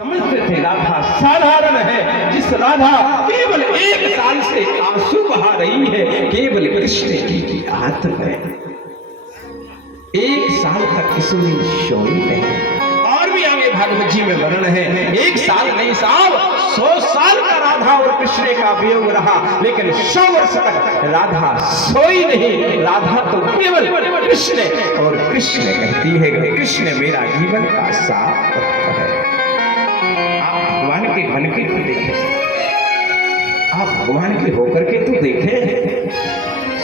समझते थे राधा साधारण है। जिस राधा केवल 1 साल से आंसू बहा रही है, केवल कृष्ण की आत्मा है। 1 साल तक किशोरी सोई नहीं। और भी आगे भागवत जी में वर्णन है, 1 साल नहीं साहब, 100 साल का राधा और कृष्ण का वियोग रहा, लेकिन 100 वर्ष तक राधा सोई नहीं। राधा तो केवल कृष्ण, और कृष्ण कहती है कृष्ण मेरा जीवन का सार है। आप भगवान के बन के तो देखे, आप भगवान के होकर के तो देखे।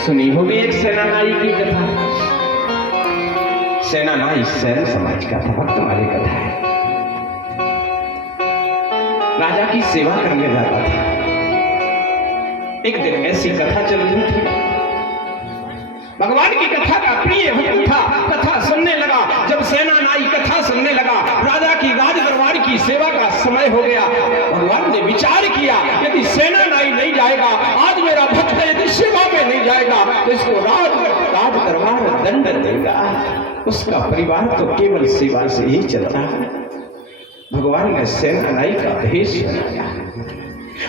सुनी होगी एक सेनानाई की कथा। सेनानाई सैन समाज का था, भक्त वाली कथा है। राजा की सेवा करने जाता था। एक दिन ऐसी कथा चल रही थी, भगवान की कथा का प्रिय भक्त था, कथा सुनने लगा। जब सेनानाई कथा सुनने लगा, राजा की राज दरबार की सेवा का समय हो गया। भगवान ने विचार किया, यदि सेनानाई नहीं जाएगा, आज मेरा भक्त यदि सेवा में नहीं जाएगा तो इसको राज दरबार दंड देगा। उसका परिवार तो केवल सेवा से ही चलता है। भगवान ने सेनानाई का भेष बनाया,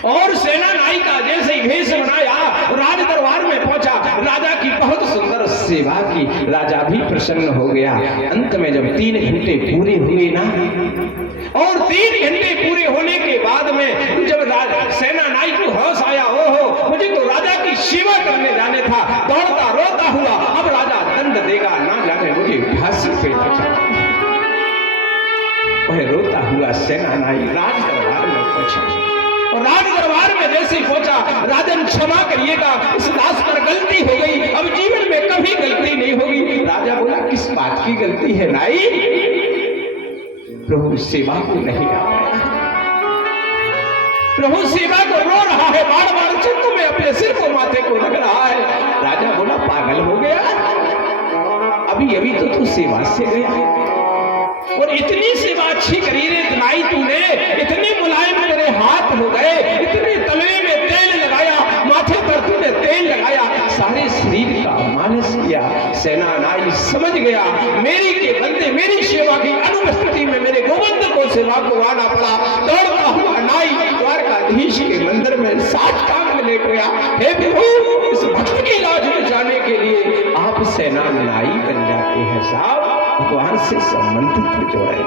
और सेनानाई का जैसे ही भेष बनाया राज दरबार में पहुंचा। राजा की बहुत सुंदर सेवा की, राजा भी प्रसन्न हो गया। अंत में जब 3 घंटे पूरे हुए ना, और 3 घंटे पूरे होने के बाद में जब सेनानाई को होश आया, ओहो मुझे तो राजा की सेवा करने जाने था, दौड़ता रोता हुआ अब राजा दंड देगा, ना जाने मुझे फांसी पे चढ़ा। वह रोता हुआ सेनानाई राज दरबार में पहुंचा, और राज दरबार में जैसे ही पहुंचा, राजन क्षमा करिएगा, इस दास पर गलती हो गई, अब जीवन में कभी गलती नहीं होगी। राजा बोला किस बात की गलती है नाई? प्रभु सेवा को नहीं आ रहा, प्रभु सेवा को रो रहा है, बार बार चित्त में अपने सिर को माथे को लग रहा है। राजा बोला पागल हो गया, अभी अभी तो तू सेवा से गया, और इतनी सेवा अच्छी करी रे नाई तूने, इतने मुलायम मेरे हाथ हो गए, इतने तलवे में तेल लगाया, माथे पर तूने तेल लगाया, सारे शरीर का मालिश किया। सेनानाई समझ गया मेरी के बंदे मेरी सेवा की अनुपस्थिति में मेरे गोविंद को सेवा को आना पड़ा। दौड़ता हुआ नाई द्वारकाधीश के मंदिर में 60 टांग में लेट गया। हे प्रभु, इस भक्त की लाज बचाने के लिए आप सेनानाई बन जाते हैं साहब, भगवान से संबंधित जोड़े।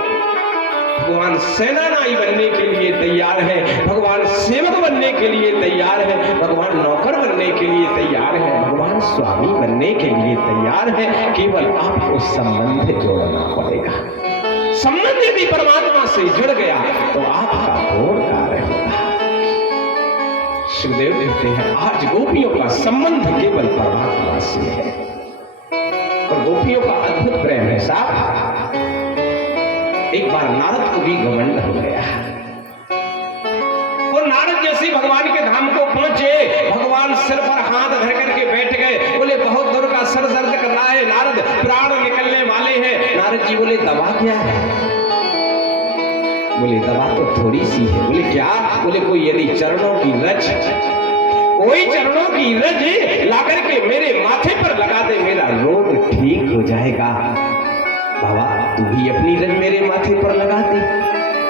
भगवान सेनानाई बनने के लिए तैयार है, भगवान सेवक बनने के लिए तैयार है, भगवान नौकर बनने के लिए तैयार है, भगवान स्वामी बनने के लिए तैयार है। केवल आपको संबंध जोड़ना पड़ेगा। संबंध यदि परमात्मा से जुड़ गया तो आपका पूर्ण कार्य होगा। सुखदेव कहते हैं आज गोपियों का संबंध केवल परमात्मा से है, और गोपियों का अद्भुत प्रेम है साहब। एक बार नारद को भी घमंड हो गया, और नारद जैसे भगवान के धाम को पहुंचे, भगवान सिर पर हाथ धर करके बैठ गए। बोले बहुत दूर का सर दर्द कर रहा है नारद, प्राण निकलने वाले हैं। नारद जी बोले दवा क्या है? बोले दवा तो थोड़ी सी है। बोले क्या? बोले कोई यदि चरणों की रज, कोई चरणों की रज लाकर के मेरे माथे पर लगा दे, मेरा रोग ठीक हो जाएगा। बाबा तू भी अपनी रज मेरे माथे पर लगा दे।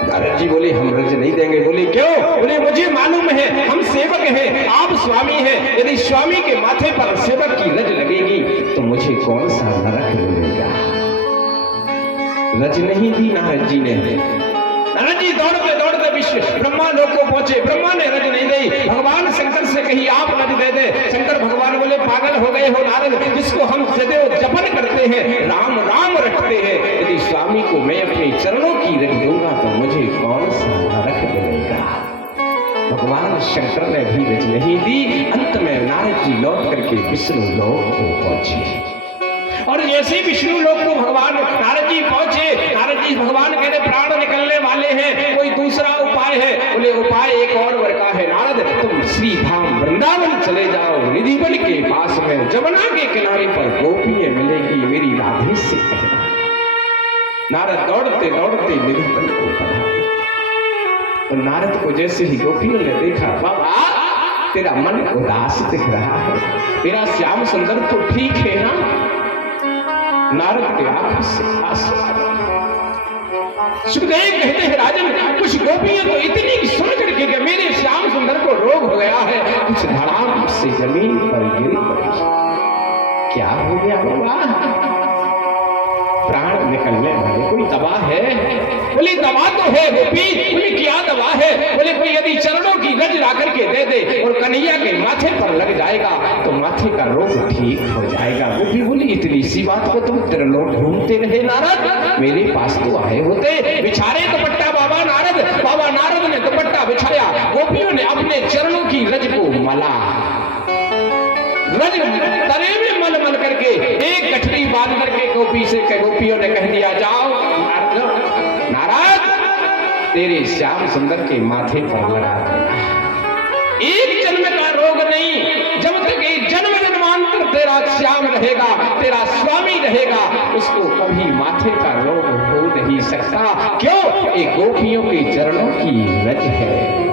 नारद जी बोले हम रज नहीं देंगे। बोले क्यों? बोले मुझे मालूम है हम सेवक हैं, आप स्वामी हैं, यदि स्वामी के माथे पर सेवक की रज लगेगी तो मुझे कौन सा नरक मिलेगा। रज नहीं दी नारद जी ने। नारद जी दौड़ते दौड़ते विश्व ब्रह्मा लोक को पहुंचे, ब्रह्मा ने रज नहीं दी। भगवान शंकर से कही आप रज दे दे। शंकर भगवान बोले पागल हो गए हो नारद, जिसको हम सदैव जपन करते हैं, राम राम रखते हैं, यदि स्वामी को मैं अपने चरणों की रज दूंगा तो मुझे कौन सा नरक मिलेगा। भगवान शंकर ने भी रज नहीं दी। अंत में नारद जी लौट करके विष्णु लोक को पहुंचे, और जैसे विष्णु लोक को भगवान नारद जी पहुंचे, नारद जी भगवान कहते प्राण निकलने वाले हैं, कोई दूसरा उपाय है? बोले उपाय एक और वर्ग है नारद, तुम श्री धाम वृंदावन चले जाओ, निधिवन के पास में जमुना के किनारे पर गोपियां मिलेगी, मेरी राधे से कहना। नारद दौड़ते दौड़ते निधिवन को पहुंचे, और नारद को जैसे ही गोपियों ने देखा, बाबा तेरा मन उदास दिख रहा है, तेरा श्याम सुंदर तो ठीक है ना? नारद के आंख से आंसू। सुखदेव कहते हैं राजन कुछ है गोपी? बोले क्या दवा है? बोले कोई यदि चरणों की रज ला करके दे दे और कन्हैया के माथे पर लग जाएगा तो माथे का रोग ठीक हो जाएगा। गोपी बोली इतनी सी बात को तुम त्रिलोक घूमते रहे नारद, मेरे पास तो आए होते। बिछारे दुपट्टा बाबा नारद ने दुपट्टा बिछाया, गोपियों ने अपने चरणों की रज को मला, रज तरे में मल करके एक गठरी बांध करके गोपियों ने कह दिया जाओ नारद तेरे श्याम सुंदर के माथे पर लगा देना। एक जन्म का रोग नहीं, जब तक एक जन्म जन्मांतर तेरा श्याम रहेगा, तेरा स्वामी रहेगा, उसको कभी माथे का रोग हो नहीं सकता। क्यों? एक गोपियों के चरणों की रज है।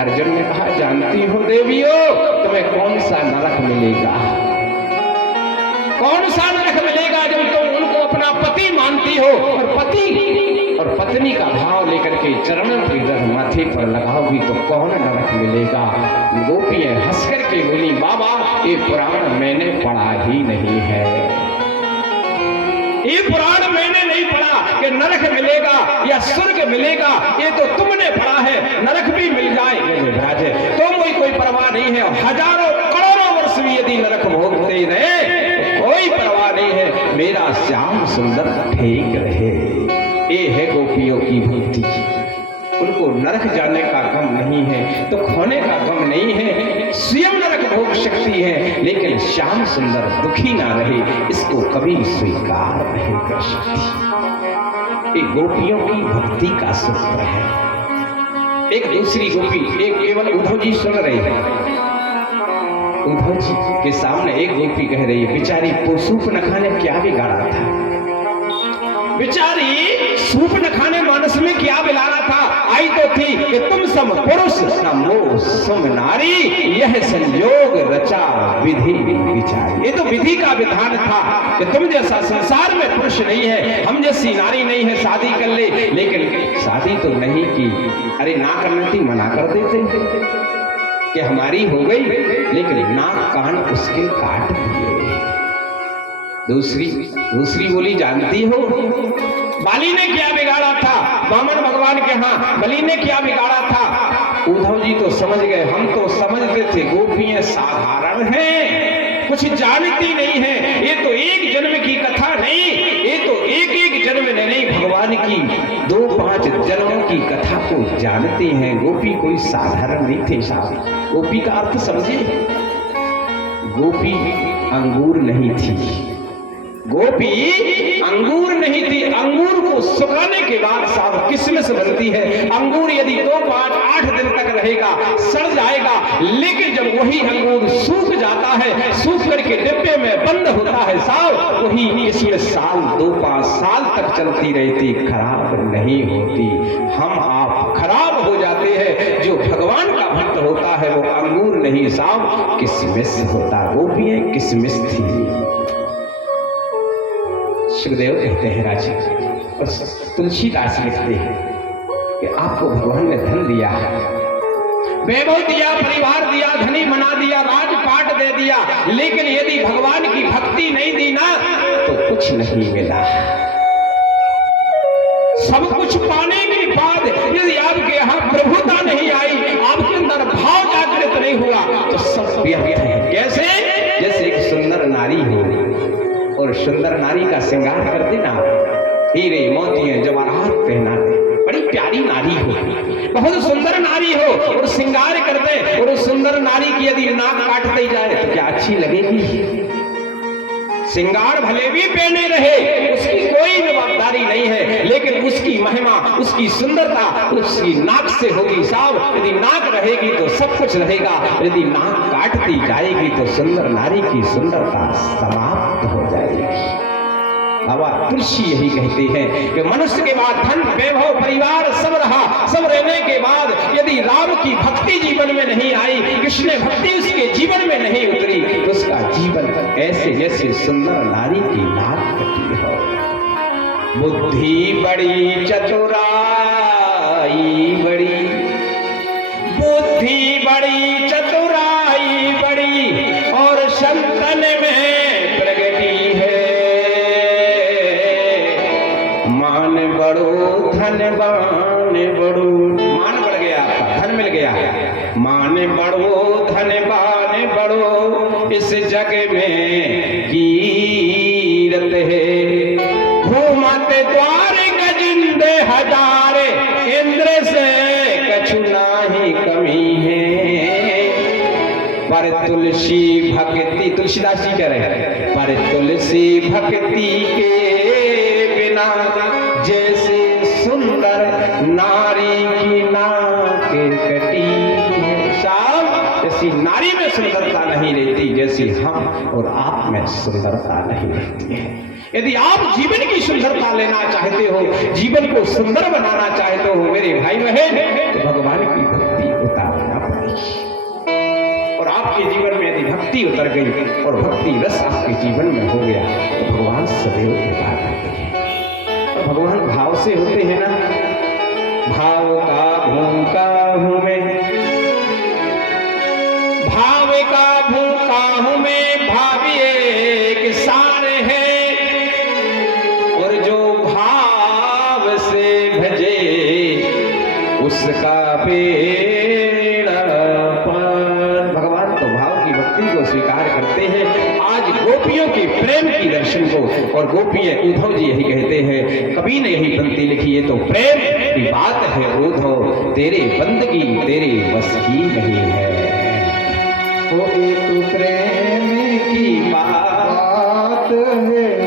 अर्जुन ने कहा जानती हो देवियों तुम्हें कौन सा नरक मिलेगा, कौन सा नरक मिलेगा जब तुम उनको अपना पति मानती हो और पति और पत्नी का भाव लेकर के चरणों की रज माथे पर लगाओगी तो कौन नरक मिलेगा। गोपियां हंस करके बोली बाबा ये पुराण मैंने पढ़ा ही नहीं है, ये पुराण मैंने नहीं पढ़ा कि नरक मिलेगा या स्वर्ग मिलेगा, ये तो तुमने पढ़ा है। नरक भी मिल जाए तो कोई परवाह नहीं है, हजारों करोड़ों वर्ष भी यदि नरक भोगते रहे तो कोई परवाह नहीं है, मेरा श्याम सुंदर ठीक रहे। ये है गोपियों की भक्ति, उनको नरक जाने का गम नहीं है तो खोने का गम नहीं है। स्वयं नरक भोग सकती है लेकिन श्याम सुंदर दुखी ना रहे, इसको कभी स्वीकार नहीं कर सकती। एक गोपियों की भक्ति का सूत्र है। एक दूसरी गोपी, एक केवल उद्धव जी सुन रहे हैं, उद्धव जी के सामने एक गोपी कह रही है बेचारी सूप न खाने क्या बिगाड़ा था, बेचारी सूप न खाने मानस में क्या बिलाना था, आई तो थी कि तुम सम पुरुष नमो सम नारी, यह संयोग रचा विधि विचारी। ये तो विधि का विधान था कि तुम जैसा संसार में पुरुष नहीं है, हम जैसी नारी नहीं है, शादी कर ले। लेकिन शादी तो नहीं की, अरे ना करने थी मना कर देते कि हमारी हो गई, लेकिन नाक कान उसके काट दिए। दूसरी बोली जानती हो बाली ने क्या बिगाड़ा था, वामन भगवान के यहाँ बलि ने क्या बिगाड़ा था। उद्धव जी तो समझ गए, हम तो समझते थे गोपियां साधारण हैं, कुछ जानती नहीं है, ये तो एक जन्म की कथा नहीं, ये तो एक जन्म नहीं भगवान की 2-5 जन्मों की कथा को जानते हैं। गोपी कोई साधारण नहीं थे साहब। गोपी का अर्थ समझे, गोपी अंगूर नहीं थी, गोपी अंगूर नहीं थी। अंगूर को सुखाने के बाद साहब किसमिस बनती है। अंगूर यदि 2, 5, 8 दिन तक रहेगा सड़ जाएगा, लेकिन जब वही अंगूर सूख जाता है, सूख करके डिब्बे में बंद होता है साहब, वही इसमें साल 2-5 साल तक चलती रहती, खराब नहीं होती। हम आप खराब हो जाते हैं, जो भगवान का भक्त होता है वो अंगूर नहीं साहब किसमिस होता। गोपियां किसमिस थी। सुखदेव कहते हैं राजा, और तुलसीदास लिखते हैं कि आपको भगवान ने धन दिया है, वैभव दिया, परिवार दिया, धनी बना दिया, राजपाट दे दिया, लेकिन यदि भगवान की भक्ति नहीं दी ना तो कुछ नहीं मिला। सब कुछ पाने के बाद यदि आपके यहाँ प्रभुता नहीं आई, आपके अंदर भाव जागृत नहीं हुआ तो सब व्यर्थ है। कैसे? जैसे एक सुंदर नारी हो और सुंदर नारी का श्रृंगार कर देना, हीरे मोतियां जवाहरात पहना दे, बड़ी प्यारी नारी हो, बहुत सुंदर नारी हो और श्रृंगार कर दे, और उस सुंदर नारी की यदि नाक काट दी जाए तो क्या अच्छी लगेगी? श्रृंगार भले भी पहने रहे, उसकी कोई जवाबदारी नहीं है, लेकिन उसकी महिमा, उसकी सुंदरता उसकी नाक से होगी साहब। यदि नाक रहेगी तो सब कुछ रहेगा, यदि नाक काट दी जाएगी तो सुंदर नारी की सुंदरता समाप्त हो जाएगी। बाबा तुलसी यही कहते हैं कि मनुष्य के बाद धन, वैभव, परिवार सब रहा, सब रहने के बाद यदि राम की भक्ति जीवन में नहीं आई, कृष्ण भक्ति उसके जीवन में नहीं उतरी, तो उसका जीवन ऐसे जैसे सुंदर नारी की नाक कटी हो। बुद्धि बड़ी चतुराई बड़ी, बुद्धि बड़ी चतुराई बड़ी, और संतन में प्रगति है, मान बड़ो धनवान बड़ो, मान बढ़ गया, धन मिल गया, मान बढ़ो धन बान बढ़ो, इस जग में कीरत है। घूमते द्वार गजिंदे हजारे, इंद्र से कछु नाही कमी है। पर तुलसी भक्ति, तुलसीदास जी कह रहे हैं, पर तुलसी भक्ति के बिना जैसे सुंदर नारी की नाक कटी है। शाम जैसी नारी में सुंदरता नहीं रहती, जैसी हम और आप में सुंदरता नहीं रहती है। यदि आप जीवन की सुंदरता लेना चाहते हो, जीवन को सुंदर बनाना चाहते हो मेरे भाई बहन, तो भगवान की भक्ति उतारना पड़ेगी। और आपके जीवन में यदि भक्ति उतर गई और भक्ति रस आपके जीवन में हो गया तो भगवान सदैव कृपा करते हैं। और भगवान भाव से होते हैं ना, भाव का भूखा हूं मैं, भाव का भूखा हूं मैं, भाव एक सार है। और जो भाव से भजे उसका पेड़ पर। भगवान तो भाव की भक्ति को स्वीकार करते हैं। आज गोपियों के प्रेम की दर्शन को, और गोपियां, उद्धव जी यही कहते हैं, कवि ने यही पंक्ति लिखी है, तो प्रेम की बात है उद्धव, तेरे बंदगी तेरे बस की नहीं है। वो तो प्रेम की बात है